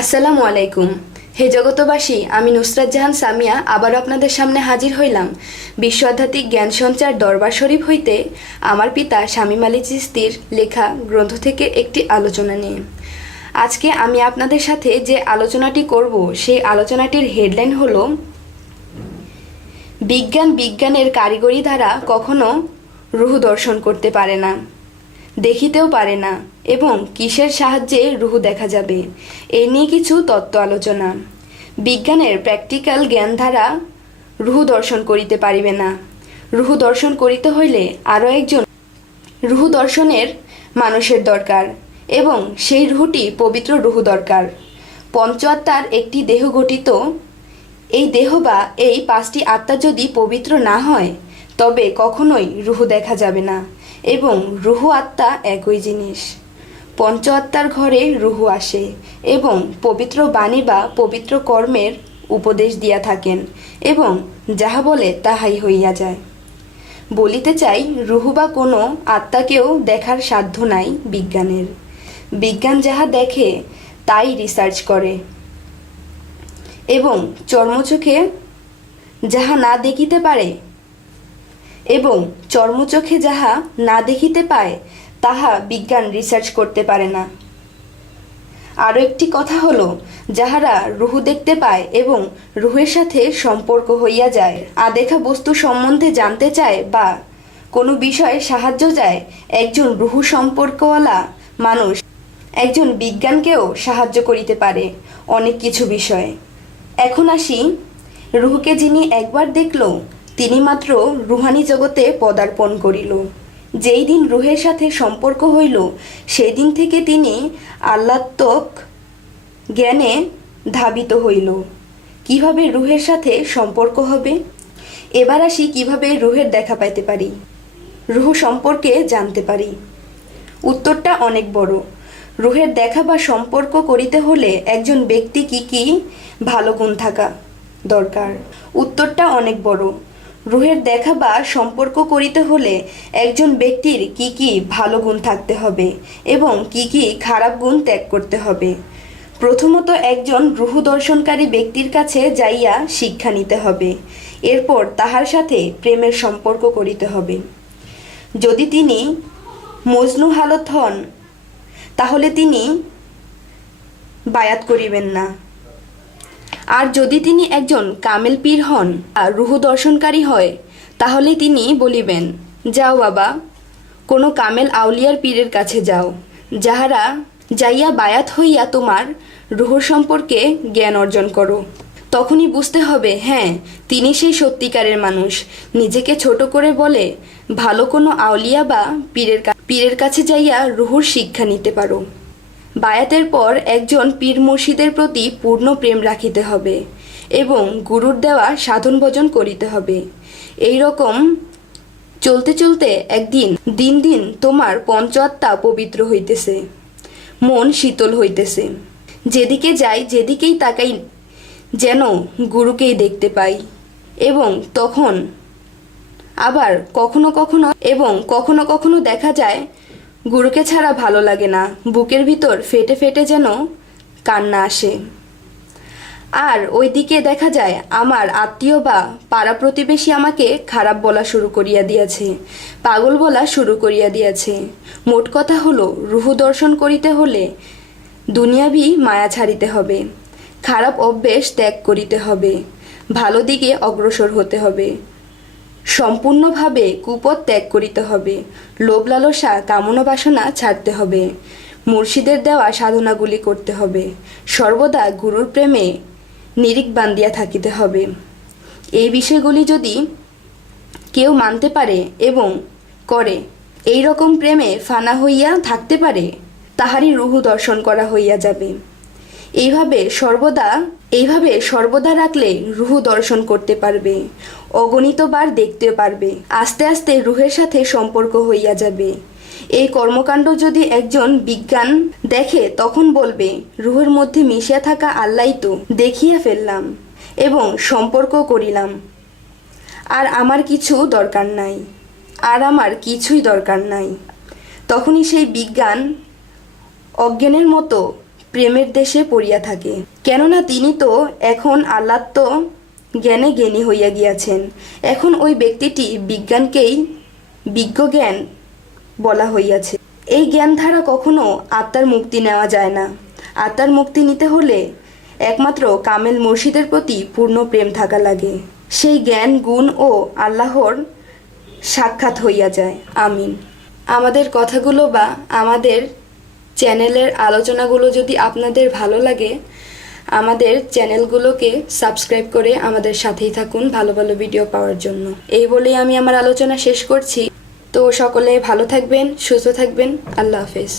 আসসালামু আলাইকুম হে জগতবাসী আমি নুসরাত জাহান সামিয়া আবার আপনাদের সামনে হাজির হইলাম। বিশ্ব আধ্যাত্মিক জ্ঞান সঞ্চার দরবার শরীফ হইতে আমার পিতা শামীম আলী চিস্তির লেখা গ্রন্থ থেকে একটি আলোচনা নিয়ে। আজকে আমি আপনাদের সাথে যে আলোচনাটি করব, সেই আলোচনাটির হেডলাইন হলো, বিজ্ঞান বিজ্ঞানের কারিগরি দ্বারা কখনো রুহু দর্শন করতে পারে না। দেখিতেও পারে না এবং কিসের সাহায্যে রুহু দেখা যাবে? এই নিয়ে কিছু তত্ত্ব আলোচনা। বিজ্ঞানের প্র্যাকটিক্যাল জ্ঞান দ্বারা রুহু দর্শন করিতে পারিবে না। রুহু দর্শন করিতে হইলে আরও একজন রুহু দর্শনের মানুষের দরকার এবং সেই রুহুটি পবিত্র রুহু দরকার। পঞ্চ আত্মার একটি দেহ গঠিত। এই দেহ বা এই পাঁচটি আত্মা যদি পবিত্র না হয় তবে কখনোই রুহু দেখা যাবে না এবং রুহু আত্মা একই জিনিস। পঞ্চ আত্মার ঘরে রুহু আসে এবং পবিত্র বাণী বা পবিত্র কর্মের উপদেশ দিয়া থাকেন এবং যাহা বলে তাহাই হইয়া যায়। বলিতে চাই, রুহু বা কোনো আত্মাকেও দেখার সাধ্য নাই বিজ্ঞানের। বিজ্ঞান যাহা দেখে, তাই রিসার্চ করে। এবং চর্মচোখে যাহা না দেখিতে পারে এবং চর্মচোখে যাহা না দেখিতে পায়, তাহা বিজ্ঞান রিসার্চ করতে পারে না। আরও একটি কথা হলো, যাহারা রুহু দেখতে পায় এবং রুহের সাথে সম্পর্ক হইয়া যায়, আদেখা বস্তু সম্বন্ধে জানতে চায় বা কোনো বিষয়ে সাহায্য চায় একজন রুহু সম্পর্কওয়ালা মানুষ একজন বিজ্ঞানকেও সাহায্য করিতে পারে অনেক কিছু বিষয়ে। এখন আসি, রুহুকে যিনি একবার দেখল তিনি মাত্র রুহানি জগতে পদার্পণ করিল। যেই দিন রুহের সাথে সম্পর্ক হইল, সেই দিন থেকে তিনি আহ্লাত্মক জ্ঞানে ধাবিত হইল। কীভাবে রুহের সাথে সম্পর্ক হবে? এবার আসি কীভাবে রুহের দেখা পাইতে পারি। রুহ সম্পর্কে জানতে পারি। উত্তরটা অনেক বড়। রুহের দেখা বা সম্পর্ক করিতে হলে একজন ব্যক্তি কি কি ভালো গুণ থাকা দরকার? উত্তরটা অনেক বড়। রুহের দেখা বা সম্পর্ক করিতে হলে একজন ব্যক্তির কি কি ভালো গুণ থাকতে হবে এবং কি কি খারাপ গুণ ত্যাগ করতে হবে। প্রথমত একজন রুহু দর্শনকারী ব্যক্তির কাছে যাইয়া শিক্ষা নিতে হবে। এরপর তাহার সাথে প্রেমের সম্পর্ক করিতে হবে। যদি তিনি মজনু হালত হন, তাহলে তিনি বায়াত করিবেন না। আর যদি তিনি একজন কামেল পীর হন আর রুহু দর্শনকারী হয়, তাহলে তিনি বলিবেন, যাও বাবা, কোনো কামেল আউলিয়ার পীরের কাছে যাও, যাহারা যাইয়া বায়াত হইয়া তোমার রুহুর সম্পর্কে জ্ঞান অর্জন করো। তখনই বুঝতে হবে হ্যাঁ তিনি সেই সত্যিকারের মানুষ। নিজেকে ছোট করে বলে ভালো কোনো আউলিয়া বা পীরের পীরের কাছে যাইয়া রুহুর শিক্ষা নিতে পারো। বায়াতের পর একজন পীর মুর্শিদের প্রতি পূর্ণ প্রেম রাখিতে হবে এবং গুরুর দেওয়া সাধন ভজন করিতে হবে। এই রকম চলতে চলতে একদিন, দিন দিন তোমার পঞ্চাত্মা পবিত্র হইতেছে, মন শীতল হইতেছে। যেদিকে যাই, যেদিকেই তাকাই, যেন গুরুকেই দেখতে পাই এবং তখন আবার কখনো কখনো এবং কখনো কখনো দেখা যায় গুরুকে ছাড়া ভালো লাগে না। বুকের ভিতর ফেটে ফেটে যেন কান্না আসে। আর ওইদিকে দেখা যায়, আমার আত্মীয় বা পাড়া প্রতিবেশী আমাকে খারাপ বলা শুরু করিয়া দিয়াছে, পাগল বলা শুরু করিয়া দিয়াছে। মোট কথা হলো, রুহু দর্শন করিতে হলে দুনিয়াবি মায়া ছাড়িতে হবে, খারাপ অভ্যেস ত্যাগ করিতে হবে, ভালো দিকে অগ্রসর হতে হবে। সম্পূর্ণভাবে কুপথ ত্যাগ করিতে হবে। লোভ লালসা কামনা বাসনা ছাড়তে হবে। মুর্শিদের দেওয়া সাধনাগুলি করতে হবে। সর্বদা গুরুর প্রেমে নিরিক বান্দিয়া থাকিতে হবে। এই বিষয়গুলি যদি কেউ মানতে পারে এবং করে এই রকম প্রেমে ফানা হইয়া থাকতে পারে, তাহারই রুহু দর্শন করা হইয়া যাবে। এইভাবে সর্বদা এইভাবে সর্বদা রাখলে রুহু দর্শন করতে পারবে, অগণিতবার দেখতে পারবে, আস্তে আস্তে রুহের সাথে সম্পর্ক হইয়া যাবে। এই কর্মকাণ্ড যদি একজন বিজ্ঞান দেখে, তখন বলবে, রুহের মধ্যে মিশিয়া থাকা আল্লাহ তো দেখিয়া ফেললাম এবং সম্পর্ক করিলাম। আর আমার কিছু দরকার নাই, আর আমার কিছুই দরকার নাই। তখনই সেই বিজ্ঞান অজ্ঞানের মতো প্রেমের দেশে পড়িয়া থাকে। কেননা তিনি তো এখন আল্লাহ তো জ্ঞানে জ্ঞানী হইয়া গিয়াছেন। এখন ওই ব্যক্তিটি বিজ্ঞানকেই বিজ্ঞ জ্ঞান বলা হইয়াছে। এই জ্ঞান ধারা কখনো আত্মার মুক্তি নেওয়া যায় না। আত্মার মুক্তি নিতে হলে একমাত্র কামেল মুর্শিদের প্রতি পূর্ণ প্রেম থাকা লাগে। সেই জ্ঞান, গুণ ও আল্লাহর সাক্ষাৎ হইয়া যায়। আমিন। আমাদের কথাগুলো বা আমাদের চ্যানেলের আলোচনাগুলো যদি আপনাদের ভালো লাগে, আমাদের চ্যানেলগুলোকে সাবস্ক্রাইব করে আমাদের সাথেই থাকুন ভালো ভালো ভিডিও পাওয়ার জন্য। এই বলেই আমি আমার আলোচনা শেষ করছি। তো সকলে ভালো থাকবেন, সুস্থ থাকবেন। আল্লাহ হাফেজ।